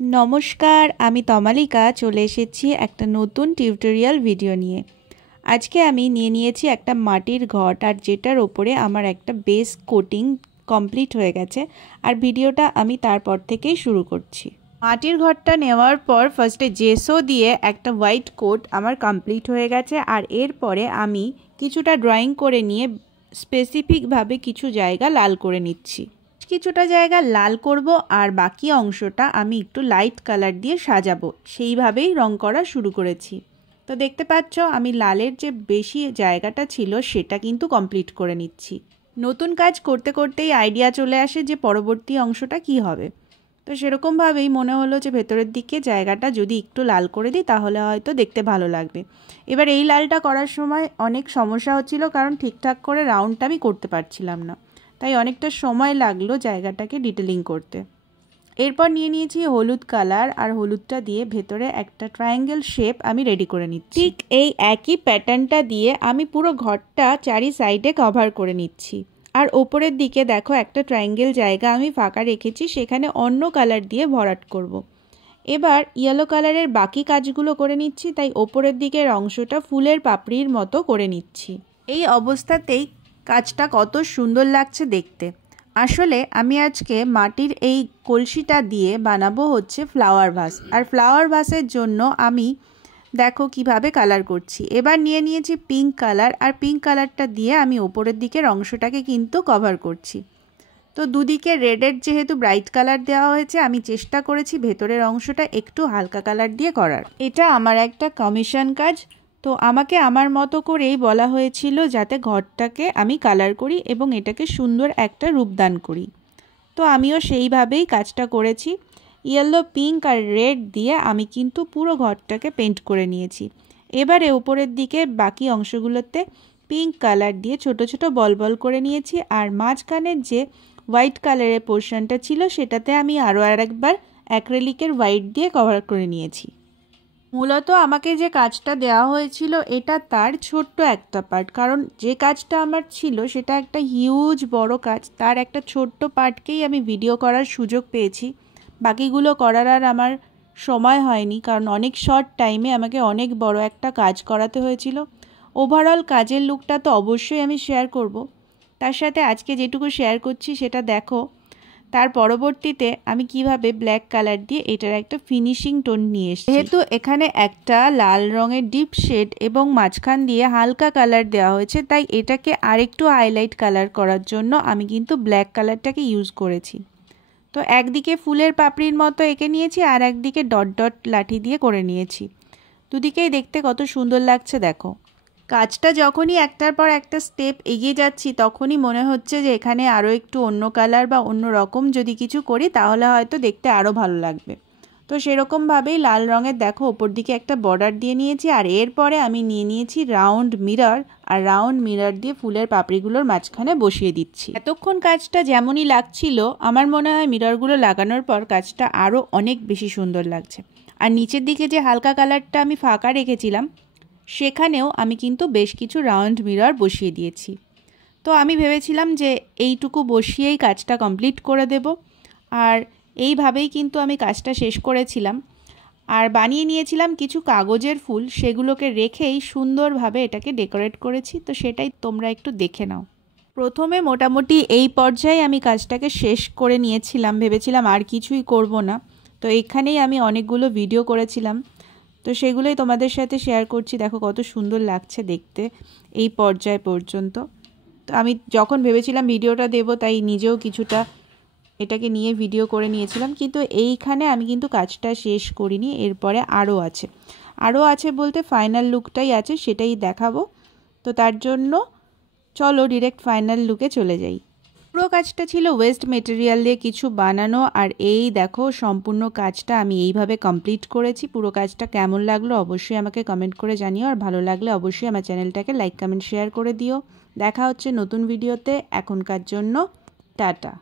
নমস্কার, আমি তমালিকা চলে এসেছি একটা নতুন টিউটোরিয়াল ভিডিও নিয়ে। আজকে আমি নিয়েছি একটা মাটির ঘট, আর যেটার ওপরে আমার একটা বেস কোটিং কমপ্লিট হয়ে গেছে। আর ভিডিওটা আমি তারপর থেকেই শুরু করছি। মাটির ঘরটা নেওয়ার পর ফার্স্টে জেসো দিয়ে একটা হোয়াইট কোট আমার কমপ্লিট হয়ে গেছে। আর এরপরে আমি কিছুটা ড্রয়িং করে নিয়ে স্পেসিফিকভাবে কিছু জায়গা লাল করে নিচ্ছি। কিছুটা জায়গা লাল করব আর বাকি অংশটা আমি একটু লাইট কালার দিয়ে সাজাবো, সেইভাবেই রং করা শুরু করেছি। তো দেখতে পাচ্ছ আমি লালের যে বেশি জায়গাটা ছিল সেটা কিন্তু কমপ্লিট করে নিচ্ছি। নতুন কাজ করতে করতেই আইডিয়া চলে আসে যে পরবর্তী অংশটা কি হবে। তো সেরকমভাবেই মনে হলো যে ভেতরের দিকে জায়গাটা যদি একটু লাল করে দিই তাহলে হয়তো দেখতে ভালো লাগবে। এবার এই লালটা করার সময় অনেক সমস্যা হচ্ছিল, কারণ ঠিকঠাক করে রাউন্ডটা আমি করতে পারছিলাম না, তাই অনেকটা সময় লাগলো জায়গাটাকে ডিটেলিং করতে। এরপর নিয়েছি হলুদ কালার, আর হলুদটা দিয়ে ভেতরে একটা ট্রায়াঙ্গেল শেপ আমি রেডি করে নিচ্ছি। ঠিক এই একই প্যাটার্নটা দিয়ে আমি পুরো ঘরটা চারি সাইডে কভার করে নিচ্ছি। আর ওপরের দিকে দেখো একটা ট্রায়াঙ্গেল জায়গা আমি ফাঁকা রেখেছি, সেখানে অন্য কালার দিয়ে ভরাট করব। এবার ইয়েলো কালারের বাকি কাজগুলো করে নিচ্ছি, তাই ওপরের দিকের অংশটা ফুলের পাপড়ির মতো করে নিচ্ছি। এই অবস্থাতেই কাজটা কত সুন্দর লাগছে দেখতে। আসলে আমি আজকে মাটির এই কলসিটা দিয়ে বানাবো হচ্ছে ফ্লাওয়ার ভাস, আর ফ্লাওয়ার ভাসের জন্য আমি দেখো কিভাবে কালার করছি। এবার নিয়েছি পিঙ্ক কালার, আর পিঙ্ক কালারটা দিয়ে আমি ওপরের দিকের অংশটাকে কিন্তু কভার করছি। তো দুদিকে রেডের যেহেতু ব্রাইট কালার দেওয়া হয়েছে, আমি চেষ্টা করেছি ভেতরের অংশটা একটু হালকা কালার দিয়ে করার। এটা আমার একটা কমিশন কাজ, তো আমাকে আমার মতো করেই বলা হয়েছিল যাতে ঘরটাকে আমি কালার করি এবং এটাকে সুন্দর একটা রূপদান করি। তো আমিও সেইভাবেই কাজটা করেছি। ইয়েলো, পিঙ্ক আর রেড দিয়ে আমি কিন্তু পুরো ঘরটাকে পেন্ট করে নিয়েছি। এবারে উপরের দিকে বাকি অংশগুলোতে পিঙ্ক কালার দিয়ে ছোট ছোট বল বল করে নিয়েছি, আর মাঝখানের যে হোয়াইট কালারের পোর্শনটা ছিল সেটাতে আমি আরও একবার অ্যাক্রিলিকের হোয়াইট দিয়ে কভার করে নিয়েছি। মূলত আমাকে যে কাজটা দেওয়া হয়েছিল এটা তার ছোট্ট একটা পার্ট, কারণ যে কাজটা আমার ছিল সেটা একটা হিউজ বড় কাজ, তার একটা ছোট্ট পার্টকেই আমি ভিডিও করার সুযোগ পেয়েছি। বাকিগুলো করার আর আমার সময় হয়নি, কারণ অনেক শর্ট টাইমে আমাকে অনেক বড় একটা কাজ করাতে হয়েছিল। ওভারঅল কাজের লুকটা তো অবশ্যই আমি শেয়ার করব, তার সাথে আজকে যেটুকু শেয়ার করছি সেটা দেখো। তার পরবর্তীতে আমি কিভাবে ব্ল্যাক কালার দিয়ে এটার একটা ফিনিশিং টোন নিয়ে এসেছি। যেহেতু এখানে একটা লাল রঙের ডিপ শেড এবং মাঝখান দিয়ে হালকা কালার দেওয়া হয়েছে, তাই এটাকে আরেকটু হাইলাইট কালার করার জন্য আমি কিন্তু ব্ল্যাক কালারটাকে ইউজ করেছি। তো একদিকে ফুলের পাপড়ির মতো এঁকে নিয়েছি, আর একদিকে ডট ডট লাঠি দিয়ে করে নিয়েছি। দুদিকেই দেখতে কত সুন্দর লাগছে দেখো। কাজটা যখনই একটার পর একটা স্টেপ এগিয়ে যাচ্ছি তখনই মনে হচ্ছে যে এখানে আরও একটু অন্য কালার বা অন্য রকম যদি কিছু করি তাহলে হয়তো দেখতে আরও ভালো লাগবে। তো সেরকমভাবেই লাল রঙের দেখো ওপর দিকে একটা বর্ডার দিয়ে নিয়েছি, আর এরপরে আমি নিয়েছি রাউন্ড মিরর, আর রাউন্ড মিরর দিয়ে ফুলের পাপড়িগুলোর মাঝখানে বসিয়ে দিচ্ছি। এতক্ষণ কাজটা যেমনই লাগছিল, আমার মনে হয় মিররগুলো লাগানোর পর কাজটা আরও অনেক বেশি সুন্দর লাগছে। আর নিচের দিকে যে হালকা কালারটা আমি ফাঁকা রেখেছিলাম সেখানেও আমি কিন্তু বেশ কিছু রাউন্ড মিরর বসিয়ে দিয়েছি। তো আমি ভেবেছিলাম যে এইটুকু বসিয়েই কাজটা কমপ্লিট করে দেব, আর এইভাবেই কিন্তু আমি কাজটা শেষ করেছিলাম। আর বানিয়ে নিয়েছিলাম কিছু কাগজের ফুল, সেগুলোকে রেখেই সুন্দরভাবে এটাকে ডেকোরেট করেছি। তো সেটাই তোমরা একটু দেখে নাও। প্রথমে মোটামুটি এই পর্যায়ে আমি কাজটাকে শেষ করে নিয়েছিলাম, ভেবেছিলাম আর কিছুই করব না। তো এখানেই আমি অনেকগুলো ভিডিও করেছিলাম, তো সেগুলোই তোমাদের সাথে শেয়ার করছি। দেখো কত সুন্দর লাগছে দেখতে এই পর্যায় পর্যন্ত। তো আমি যখন ভেবেছিলাম ভিডিওটা দেব, তাই নিজেও কিছুটা এটাকে নিয়ে ভিডিও করে নিয়েছিলাম, কিন্তু এইখানে আমি কিন্তু কাজটা শেষ করিনি। এরপরে আরও আছে বলতে ফাইনাল লুকটাই আছে, সেটাই দেখাবো। তো তার জন্য চলো ডিরেক্ট ফাইনাল লুকে চলে যাই। পুরো কাজটা ছিল ওয়েস্ট মেটেরিয়াল দিয়ে কিছু বানানো, আর এই দেখো সম্পূর্ণ কাজটা আমি এইভাবে কমপ্লিট করেছি। পুরো কাজটা কেমন লাগলো অবশ্যই আমাকে কমেন্ট করে জানিও, আর ভালো লাগলে অবশ্যই আমার চ্যানেলটাকে লাইক কমেন্ট শেয়ার করে দিও। দেখা হচ্ছে নতুন ভিডিওতে, এখনকার জন্য টাটা।